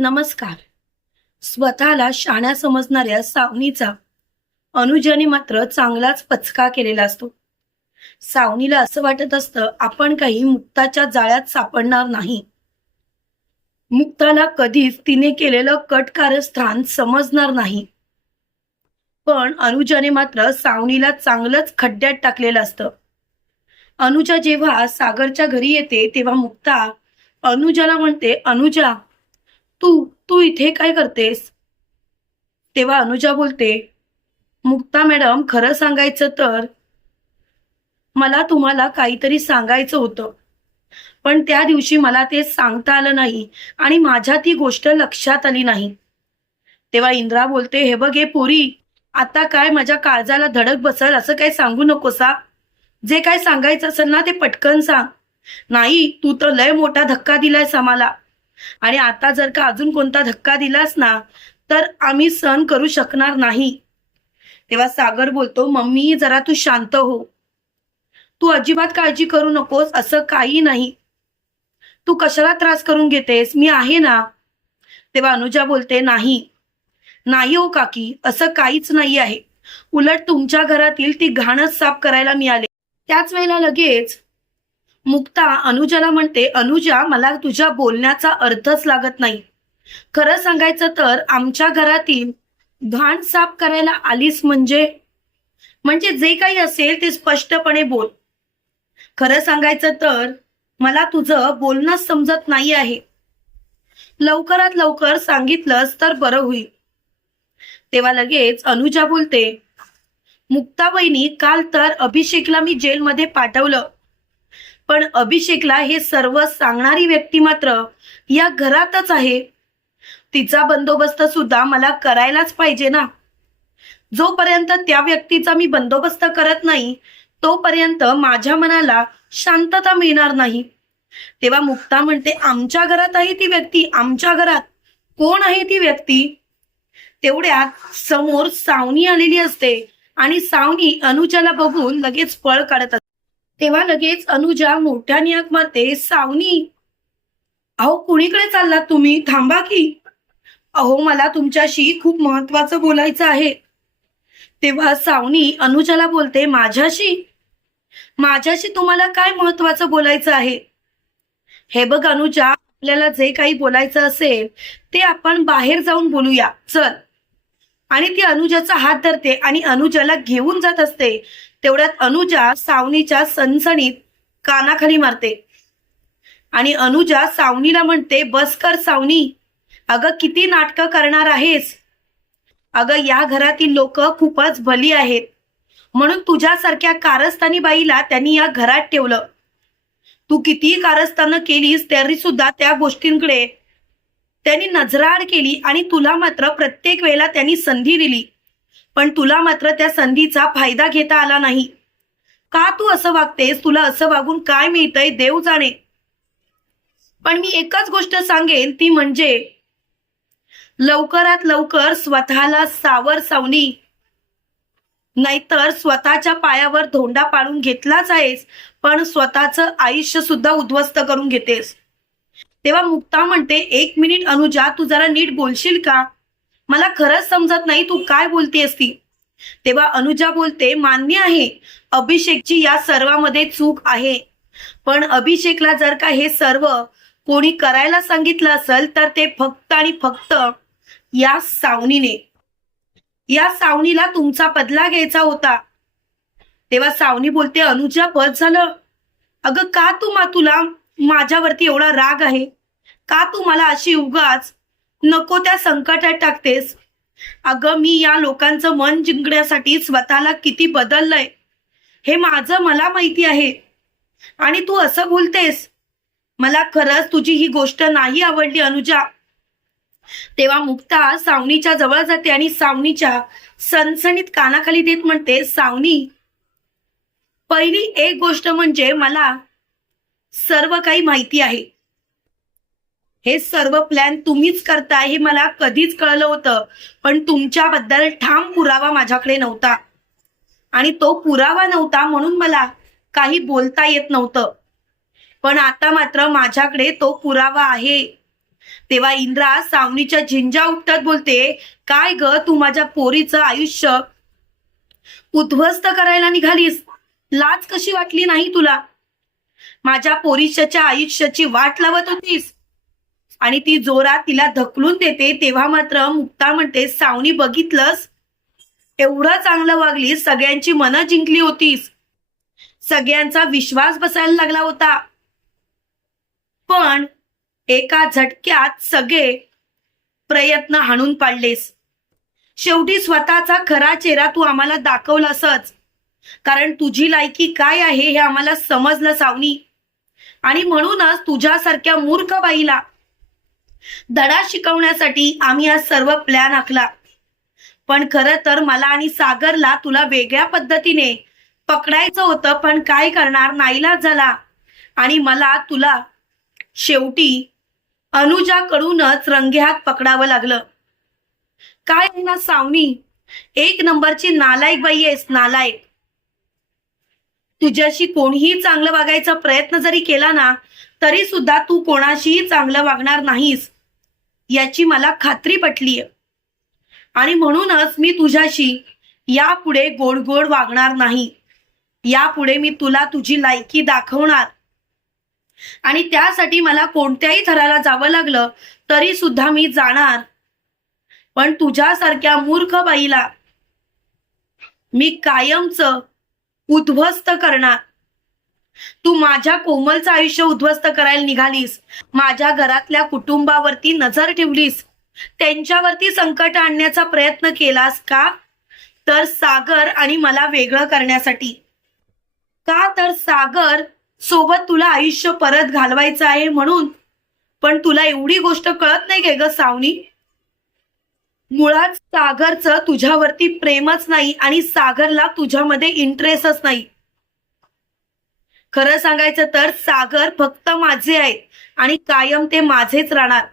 नमस्कार. स्वतःला शाण्या समजणाऱ्या सावनीचा अनुजाने मात्र चांगलाच पचका केलेला असतो. सावनीला असं वाटत असतं आपण काही मुक्ताच्या जाळ्यात सापडणार नाही. मुक्ताला कधीच तिने केलेलं कटकारस्थान समजणार नाही. पण अनुजाने मात्र सावनीला चांगलंच खड्ड्यात टाकलेलं असतं. अनुजा जेव्हा सागरच्या घरी येते तेव्हा मुक्ता अनुजाला म्हणते अनुजा तू तू इथे काय करतेस? तेव्हा अनुजा बोलते मुक्ता मॅडम खरं सांगायचं तर मला तुम्हाला काहीतरी सांगायचं होतं. पण त्या दिवशी मला ते सांगता आलं नाही आणि माझ्या ती गोष्ट लक्षात आली नाही. तेव्हा इंद्रा बोलते हे बघ हे पोरी आता काय माझ्या काळजाला धडक बसल असं काय सांगू नकोसा? जे काय सांगायचं असेल ना ते पटकन सांग. नाही तू तर लय मोठा धक्का दिलायस आम्हाला. आणि आता जर का अजून कोणता धक्का दिलास ना तर आम्ही सहन करू शकणार नाही. तेव्हा सागर बोलतो मम्मी जरा तू शांत हो. तू अजिबात काळजी करू नकोस असं काही नाही. तू कशाला त्रास करून घेतेस? मी आहे ना. तेव्हा अनुजा बोलते नाही. नाही हो काकी असं काहीच नाही आहे. उलट तुमच्या घरातील ती घाणच साफ करायला मिळाले. त्याच वेळेला लगेच मुक्ता अनुजाला म्हणते अनुजा मला तुझ्या बोलण्याचा अर्थच लागत नाही. खरं सांगायचं तर आमच्या घरातील घाण साफ करायला आलीस म्हणजे? म्हणजे जे काही असेल ते स्पष्टपणे बोल. खरं सांगायचं तर मला तुझं बोलणं समजत नाही आहे. लवकरात लवकर सांगितलंस तर बरं होईल. तेव्हा लगेच अनुजा बोलते मुक्ता बहिणी काल तर अभिषेकला मी जेलमध्ये पाठवलं. पण अभिषेकला हे सर्व सांगणारी व्यक्ती मात्र या घरातच आहे. तिचा बंदोबस्त सुद्धा मला करायलाच पाहिजे ना. जोपर्यंत त्या व्यक्तीचा मी बंदोबस्त करत नाही तोपर्यंत माझ्या मनाला शांतता मिळणार नाही. तेव्हा मुक्ता म्हणते आमच्या घरात आहे ती व्यक्ती आमच्या घरात. कोण आहे ती व्यक्ती? तेवढ्यात समोर सावनी आलेली असते आणि सावनी अनुजाला बघून लगेच पळ काढत असते तेव्हा लगेच अनुजा मोठ्या नियक मारते सावनी अहो कुणीकडे चाललात तुम्ही? थांबा की. अहो मला तुमच्याशी खूप महत्वाचं बोलायचं आहे. तेव्हा सावनी अनुजाला बोलते माझ्याशी? माझ्याशी तुम्हाला काय महत्वाचं बोलायचं आहे? हे बघ अनुजा आपल्याला जे काही बोलायचं असेल ते आपण बाहेर जाऊन बोलूया. चल. आणि ती अनुजाचा हात धरते आणि अनुजाला घेऊन जात असते. तेवढ्यात अनुजा सावनीच्या सणसणीत कानाखाली मारते. आणि अनुजा सावनीला म्हणते बस कर सावनी अगं किती नाटकं करणार आहेस? अगं या घरातील लोक खूपच भली आहेत. म्हणून तुझ्यासारख्या कारस्थानी बाईला त्यांनी या घरात ठेवलं. तू कितीही कारस्थानं केलीस तरी सुद्धा त्या गोष्टींकडे त्यांनी नजराआड केली आणि तुला मात्र प्रत्येक वेळेला त्यांनी संधी दिली. पण तुला मात्र त्या संधीचा फायदा घेता आला नाही. का तू असं वागतेस? तुला असं वागून काय मिळतंय? देव जाणे. पण मी एकच गोष्ट सांगेन ती म्हणजे लवकरात लवकर स्वतःला सावर सावनी. नाहीतर स्वतःच्या पायावर धोंडा पाडून घेतलाच आहेस पण स्वतःचं आयुष्य सुद्धा उद्ध्वस्त करून घेतेस. तेव्हा मुक्ता म्हणते एक मिनिट अनुजा तू जरा नीट बोलशील का? मला खरंच समजत नाही तू काय बोलतेस ती. तेव्हा अनुजा बोलते मान्य आहे अभिषेकची या सर्वामध्ये चूक आहे. पण अभिषेकला जर का हे सर्व कोणी करायला सांगितलं असेल तर ते फक्त आणि फक्त या सावनीने. या सावनीला तुमचा बदला घ्यायचा होता. तेव्हा सावनी बोलते अनुजा बस झालं. अगं का तू मा तुला माझ्यावरती एवढा राग आहे? का तू मला अशी उगाच नको त्या संकटात टाकतेस. अगं मी या लोकांचं मन जिंकण्यासाठी स्वतःला किती बदललंय. हे माझं मला माहिती आहे. आणि तू असं बोलतेस. मला खरंच तुझी ही गोष्ट नाही आवडली अनुजा. तेव्हा मुक्ता सावनीच्या जवळ जाते आणि सावनीच्या सणसणीत कानाखाली देत म्हणते सावनी पहिली एक गोष्ट म्हणजे मला सर्व काही माहिती आहे. हे सर्व प्लॅन तुम्हीच करताय हे मला कधीच कळलं होतं. पण तुमच्याबद्दल ठाम पुरावा माझ्याकडे नव्हता. आणि तो पुरावा नव्हता म्हणून मला काही बोलता येत नव्हतं. पण आता मात्र माझ्याकडे तो पुरावा आहे. तेव्हा इंद्रा सावनीच्या झिंजा उपटत बोलते काय ग तू माझ्या पोरीचं आयुष्य उद्ध्वस्त करायला निघालीस? लाच कशी वाटली नाही तुला? माझ्या पोरीच्या आयुष्याची वाट लावत होतीस. आणि ती जोरात तिला धकलून देते तेव्हा मात्र मुक्ता म्हणते सावनी बघितलंस? एवढं चांगलं वागली सगळ्यांची मनं जिंकली होतीस. सगळ्यांचा विश्वास बसायला लागला होता. पण एका झटक्यात सगळे प्रयत्न हाणून पाडलेस. शेवटी स्वतःचा खरा चेहरा तू आम्हाला दाखवलासच. कारण तुझी लायकी काय आहे हे आम्हाला समजलं सावनी. आणि म्हणूनच तुझ्यासारख्या मूर्ख बाईला धडा शिकवण्यासाठी आम्ही आज सर्व प्लॅन आखला. पण खरं तर मला आणि सागरला तुला वेगळ्या पद्धतीने पकडायचं होतं पण काय करणार नाहीला झाला. आणि मला तुला शेवटी अनुजाकडूनच रंगेहात पकडावं लागलं. काय आहे ना सावनी? एक नंबरची नालायक बाई आहेस नालायक. तुझ्याशी कोणीही चांगलं वागायचा प्रयत्न जरी केला ना तरी सुद्धा तू कोणाशीही चांगलं वागणार नाहीस याची मला खात्री पटलीय. आणि म्हणूनच मी तुझ्याशी यापुढे गोड गोड वागणार नाही. यापुढे मी तुला तुझी लायकी दाखवणार. आणि त्यासाठी मला कोणत्याही थराला जावं लागलं तरी सुद्धा मी जाणार. पण तुझ्यासारख्या मूर्ख बाईला मी कायमच उद्ध्वस्त करणार. तू माझ्या कोमलचं आयुष्य उद्ध्वस्त करायला निघालीस. माझ्या घरातल्या कुटुंबावरती नजर ठेवलीस. त्यांच्यावरती संकट आणण्याचा प्रयत्न केलास का? तर सागर आणि मला वेगळं करण्यासाठी. का तर सागर सोबत तुला आयुष्य परत घालवायचं आहे म्हणून? पण तुला एवढी गोष्ट कळत नाही काय ग सावनी? मुळात सागरचं तुझ्यावरती प्रेमच नाही आणि सागरला तुझ्यामध्ये इंटरेस्टच नाही. खरं सांगायचं तर सागर फक्त माझे आहेत आणि कायम ते माझेच राहणार.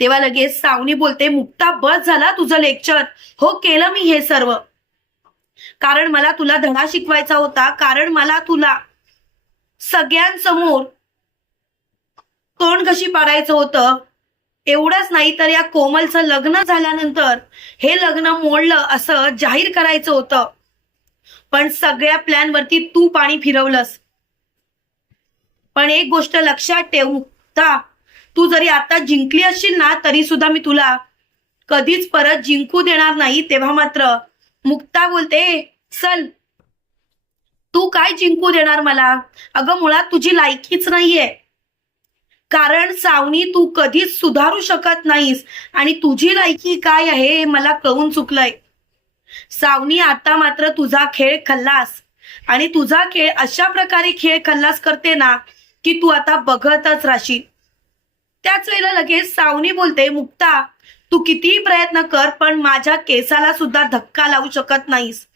तेव्हा लगेच सावनी बोलते मुक्ता बस झाला तुझं लेक्चर. हो केलं मी हे सर्व. कारण मला तुला धडा शिकवायचा होता कारण मला तुला सगळ्यांसमोर तोंड कशी पाडायचं होतं एवढंच नाही तर या कोमलचं लग्न झाल्यानंतर हे लग्न मोडलं असं जाहीर करायचं होतं. पण सगळ्या प्लॅन वरती तू पाणी फिरवलंस. पण एक गोष्ट लक्षात ठेवता तू जरी आता जिंकली असशील ना तरी सुद्धा मी तुला कधीच परत जिंकू देणार नाही तेव्हा मात्र मुक्ता बोलते चल तू काय जिंकू देणार मला? अगं मुळात तुझी लायकीच नाहीये. कारण सावनी तू कधीच सुधारू शकत नाहीस आणि तुझी लायकी काय आहे हे मला कळून चुकलंय. सावनी आता मात्र तुझा खेळ खल्लास. आणि तुझा खेळ अशा प्रकारे खेळ खल्लास करते ना की तू आता बघतच राहशील. त्याच वेळेला लगेच सावनी बोलते मुक्ता तू कितीही प्रयत्न कर पण माझ्या केसाला सुद्धा धक्का लावू शकत नाहीस.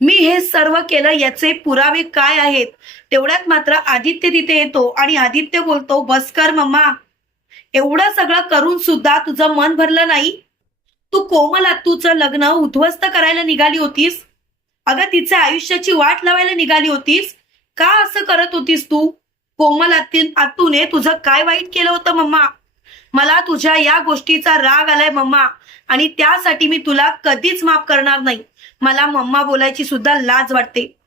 मी हे सर्व केलं याचे पुरावे काय आहेत? तेवढ्यात मात्र आदित्य तिथे येतो आणि आदित्य बोलतो बस कर मम्मा. एवढं सगळं करून सुद्धा तुझं मन भरलं नाही? तू कोमल आत्तूचं लग्न उद्ध्वस्त करायला निघाली होतीस? अगं तिच्या आयुष्याची वाट लावायला निघाली होतीस? का असं करत होतीस तू? कोमल आत्ती आत्तूने तुझं काय वाईट केलं होतं मम्मा? मला तुझ्या या गोष्टीचा राग आलाय मम्मा. आणि त्यासाठी मी तुला कधीच माफ करणार नाही. मला मम्मा बोलायची सुद्धा लाज वाटते.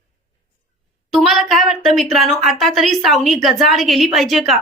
तुम्हाला काय वाटतं मित्रांनो? आता तरी सावनी गजाड गेली पाहिजे का?